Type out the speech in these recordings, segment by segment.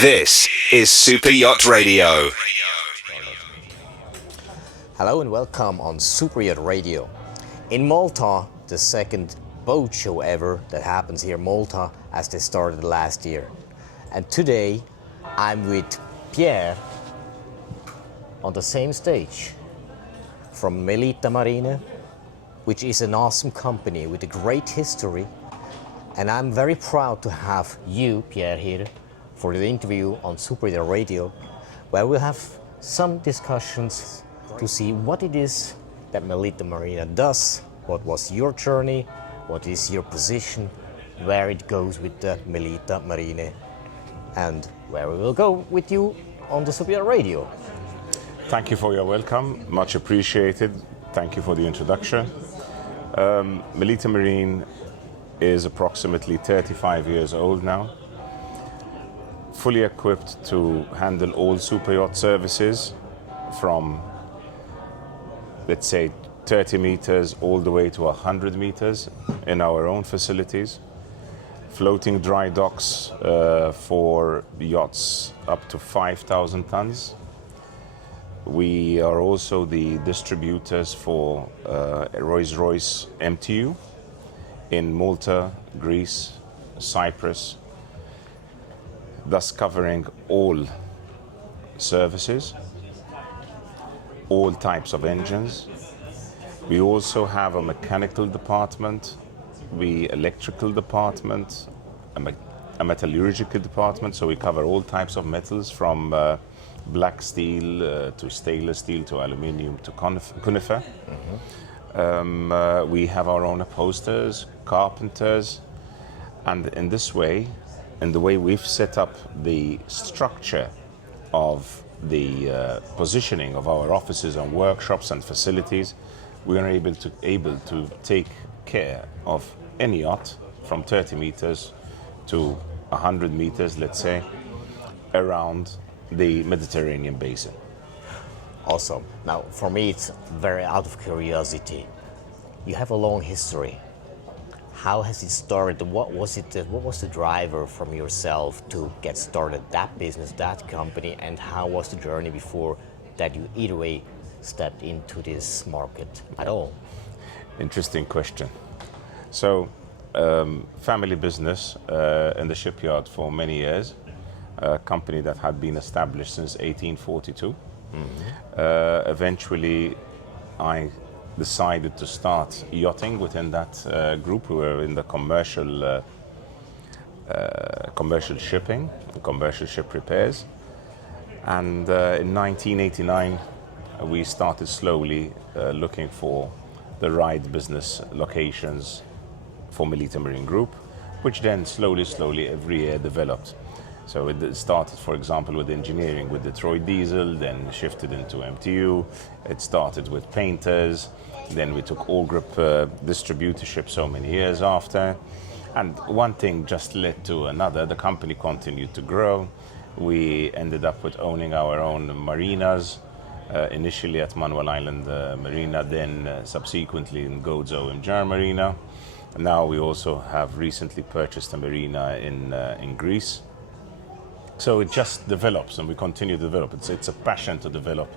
This is Super Yacht Radio. Hello and welcome on Super Yacht Radio. In Malta, the second boat show ever that happens here in Malta as they started last year. And today I'm with Pierre on the same stage from Melita Marine, which is an awesome company with a great history. And I'm very proud to have you, Pierre, here for the interview on Super Yacht Radio, where we'll have some discussions to see what it is that Melita Marine does, what was your journey, what is your position, where it goes with the Melita Marine, and where we will go with you on the Super Yacht Radio. Thank you for your welcome, much appreciated. Thank you for the introduction. Melita Marine is approximately 35 years old now, fully equipped to handle all super yacht services from, let's say, 30 meters all the way to 100 meters in our own facilities. Floating dry docks for yachts up to 5,000 tons. We are also the distributors for Rolls-Royce MTU in Malta, Greece, Cyprus, thus covering all services, all types of engines. We also have a mechanical department, electrical department, a metallurgical department, so we cover all types of metals from black steel to stainless steel to aluminium to conifer. We have our own upholsterers, carpenters, and in this way, in the way we've set up the structure of the positioning of our offices and workshops and facilities, we are able to take care of any yacht from 30 meters to 100 meters, let's say, around the Mediterranean basin. Awesome. Now, for me, it's very out of curiosity. You have a long history. How has it started? What was the driver from yourself to get started that business, that company, and how was the journey before that you either way stepped into this market at all? Interesting question. So, family business in the shipyard for many years, a company that had been established since 1842. Eventually, I decided to start yachting within that group. We were in the commercial shipping, commercial ship repairs. And in 1989, we started slowly looking for the right business locations for Melita Marine Group, which then slowly every year developed. So it started, for example, with engineering with Detroit Diesel, then shifted into MTU. It started with painters, then we took all group distributorship so many years after. And one thing just led to another. The company continued to grow. We ended up with owning our own marinas, initially at Manuel Island Marina, then subsequently in Gozo in Jar Marina. Now we also have recently purchased a marina in Greece. So it just develops, and we continue to develop. It's a passion to develop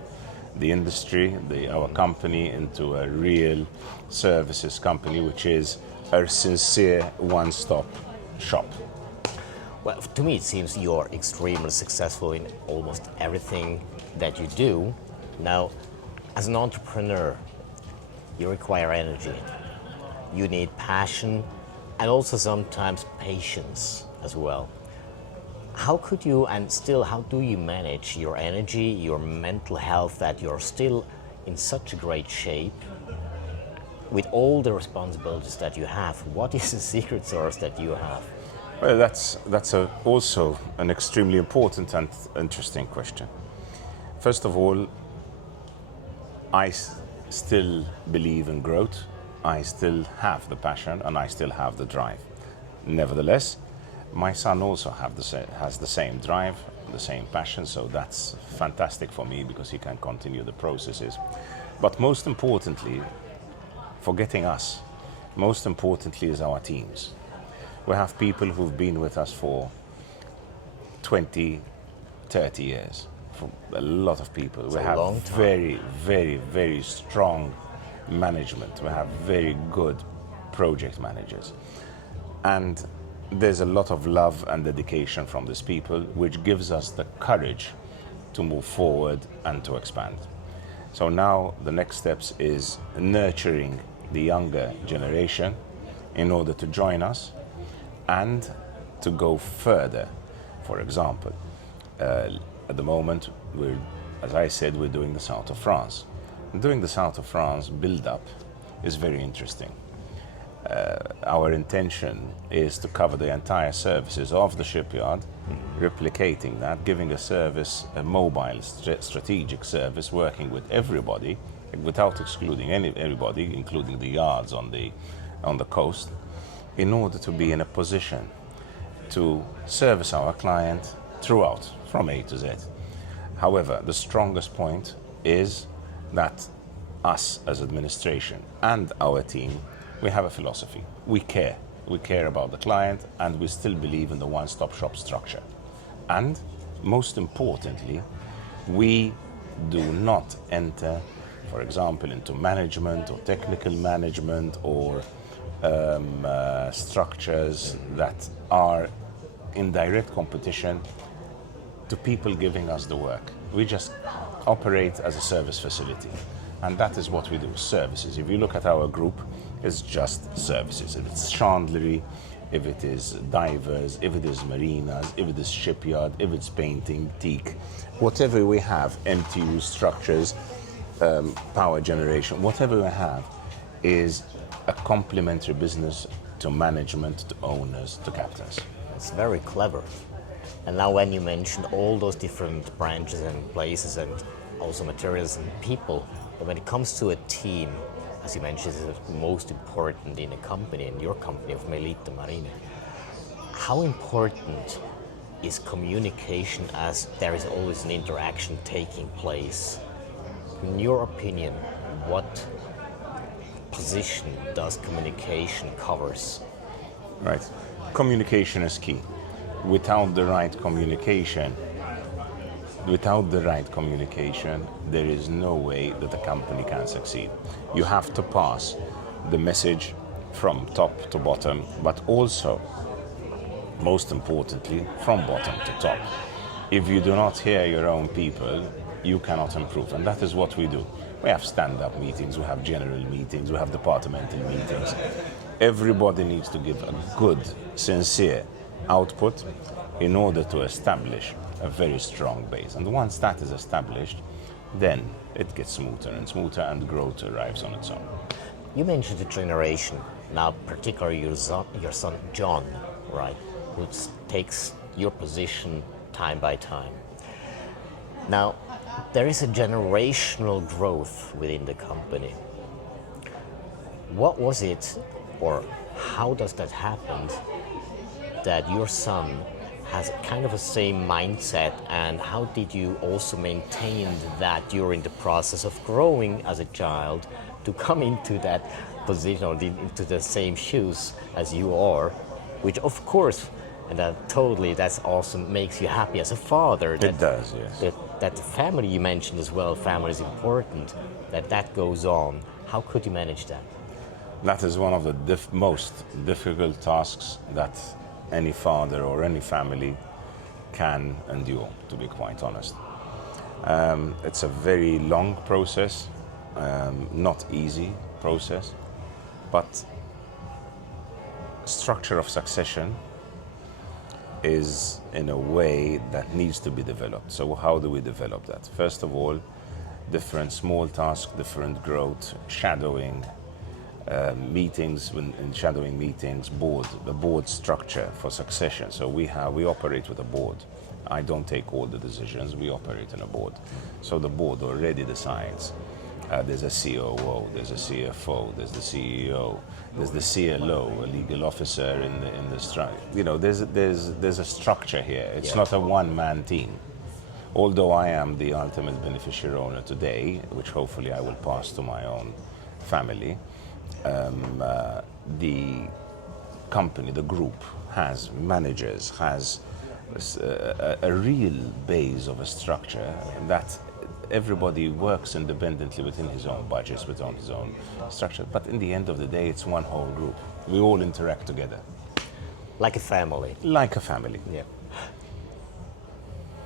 the industry, our company, into a real services company, which is a sincere one-stop shop. Well, to me, it seems you're extremely successful in almost everything that you do. Now, as an entrepreneur, you require energy. You need passion and also sometimes patience as well. How could you, and still, how do you manage your energy, your mental health, that you're still in such a great shape with all the responsibilities that you have? What is the secret source that you have? Well, that's also an extremely important and interesting question. First of all, I still believe in growth. I still have the passion and I still have the drive. Nevertheless, my son also has the same drive, the same passion, so that's fantastic for me because he can continue the processes. But most importantly, forgetting us, most importantly is our teams. We have people who've been with us for 20, 30 years for a lot of people. It's we a have long time. very, very, very strong management. We have very good project managers. And there's a lot of love and dedication from these people, which gives us the courage to move forward and to expand. So now the next steps is nurturing the younger generation in order to join us and to go further. For example, at the moment, as I said, we're doing the south of France. Doing the south of France build-up is very interesting. Our intention is to cover the entire services of the shipyard, replicating that, giving a service, a mobile strategic service, working with everybody, without excluding everybody, including the yards on the coast, in order to be in a position to service our client throughout, from A to Z. However, the strongest point is that us as administration and our team, we have a philosophy. We care. We care about the client, and we still believe in the one-stop shop structure. And most importantly, we do not enter, for example, into management or technical management or structures that are in direct competition to people giving us the work. We just operate as a service facility. And that is what we do, services. If you look at our group, it's just services. If it's chandlery, if it is divers, if it is marinas, if it is shipyard, if it's painting, teak, whatever we have, MTU structures, power generation, whatever we have is a complementary business to management, to owners, to captains. It's very clever. And now when you mentioned all those different branches and places and also materials and people, but when it comes to a team, as you mentioned, is the most important in a company, in your company of Melita Marine. How important is communication, as there is always an interaction taking place? In your opinion, what position does communication covers? Right. Communication is key. Without the right communication, there is no way that the company can succeed. You have to pass the message from top to bottom, but also, most importantly, from bottom to top. If you do not hear your own people, you cannot improve, and that is what we do. We have stand-up meetings, we have general meetings, we have departmental meetings. Everybody needs to give a good, sincere output in order to establish a very strong base. And once that is established, then it gets smoother and smoother, and growth arrives on its own. You mentioned the generation, now particularly your son John, right, who takes your position time by time. Now, there is a generational growth within the company. What was it, or how does that happen, that your son has kind of the same mindset, and how did you also maintain that during the process of growing as a child to come into that position, or into the same shoes as you are, which of course, and that's awesome, makes you happy as a father. It does, yes. That family you mentioned as well, family is important, that goes on. How could you manage that? That is one of the most difficult tasks that any father or any family can endure, to be quite honest. It's a very long process, not easy process, but structure of succession is in a way that needs to be developed. So how do we develop that? First of all, different small tasks, different growth, shadowing, meetings, in shadowing meetings, the board structure for succession. So we operate with a board. I don't take all the decisions, we operate in a board. So the board already decides. There's a COO, there's a CFO, there's the CEO, there's the CLO, a legal officer in the structure. You know, there's a structure here. It's not a one-man team. Although I am the ultimate beneficiary owner today, which hopefully I will pass to my own family, the company, the group, has managers, has a real base of a structure that everybody works independently within his own budgets, within his own structure. But in the end of the day, it's one whole group. We all interact together. Like a family. Like a family. Yeah.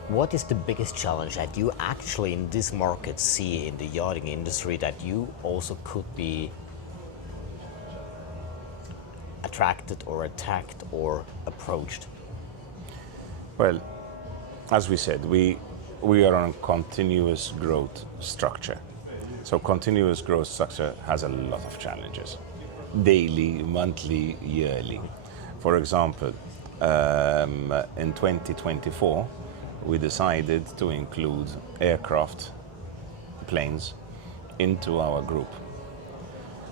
What is the biggest challenge that you actually in this market see in the yachting industry that you also could be attracted or attacked or approached? Well, as we said, we are on a continuous growth structure. So continuous growth structure has a lot of challenges. Daily, monthly, yearly. For example, in 2024, we decided to include aircraft, planes, into our group.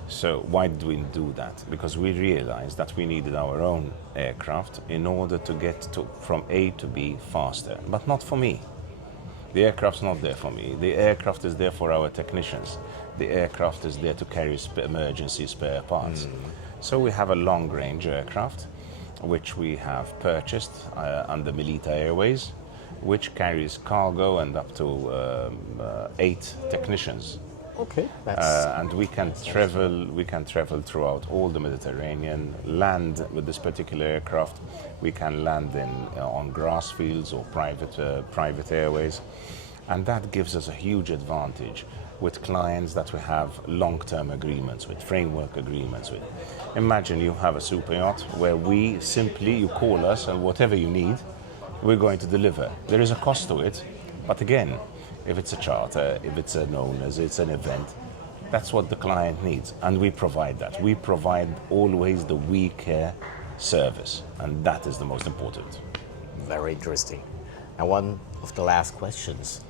So why did we do that? Because we realized that we needed our own aircraft in order to get from A to B faster, but not for me. The aircraft's not there for me. The aircraft is there for our technicians. The aircraft is there to carry emergency spare parts. So we have a long-range aircraft, which we have purchased under Melita Airways, which carries cargo and up to 8 technicians. Okay, and we can travel throughout all the Mediterranean, land with this particular aircraft. We can land on grass fields or private airways, and that gives us a huge advantage with clients that we have long-term agreements with, framework agreements with. Imagine you have a super yacht where you call us and whatever you need, we're going to deliver. There is a cost to it, but again, if it's a charter, if it's an owners, it's an event, that's what the client needs, and we provide that. We provide always the we care service, and that is the most important. Very interesting. And one of the last questions,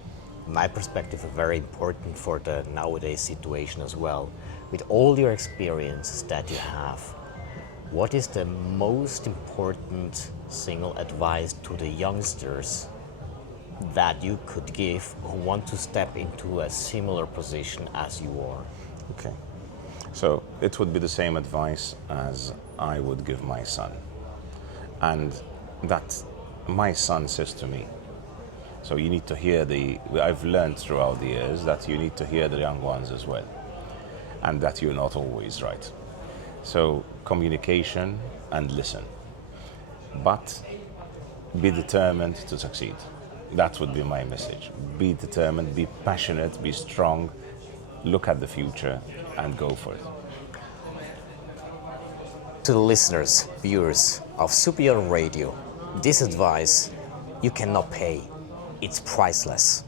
my perspective, is very important for the nowadays situation as well. With all your experiences that you have, what is the most important single advice to the youngsters that you could give who want to step into a similar position as you are? Okay. So it would be the same advice as I would give my son. And that my son says to me. So you need to hear I've learned throughout the years that you need to hear the young ones as well. And that you're not always right. So communication and listen. But be determined to succeed. That would be my message. Be determined, be passionate, be strong, look at the future and go for it. To the listeners, viewers of SYR Radio, this advice you cannot pay. It's priceless.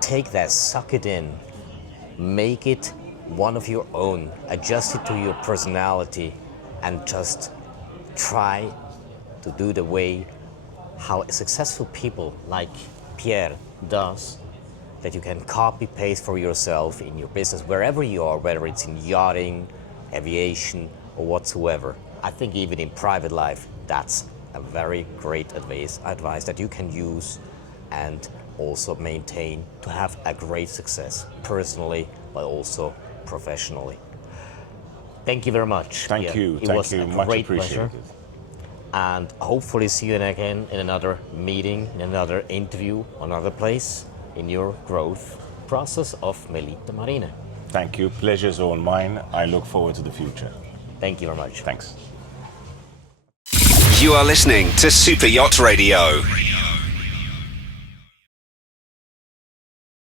Take that, suck it in, make it one of your own, adjust it to your personality, and just try to do the way how successful people like Pierre does, that you can copy paste for yourself in your business wherever you are, whether it's in yachting, aviation, or whatsoever. I think even in private life, that's a very great advice that you can use and also maintain to have a great success personally, but also professionally. Thank you very much. Thank you. It was a Much great appreciated. pleasure. And hopefully see you again in another meeting, in another interview, another place in your growth process of Melita Marine. Thank you. Pleasure's all mine. I look forward to the future. Thank you very much. Thanks. You are listening to Super Yacht Radio.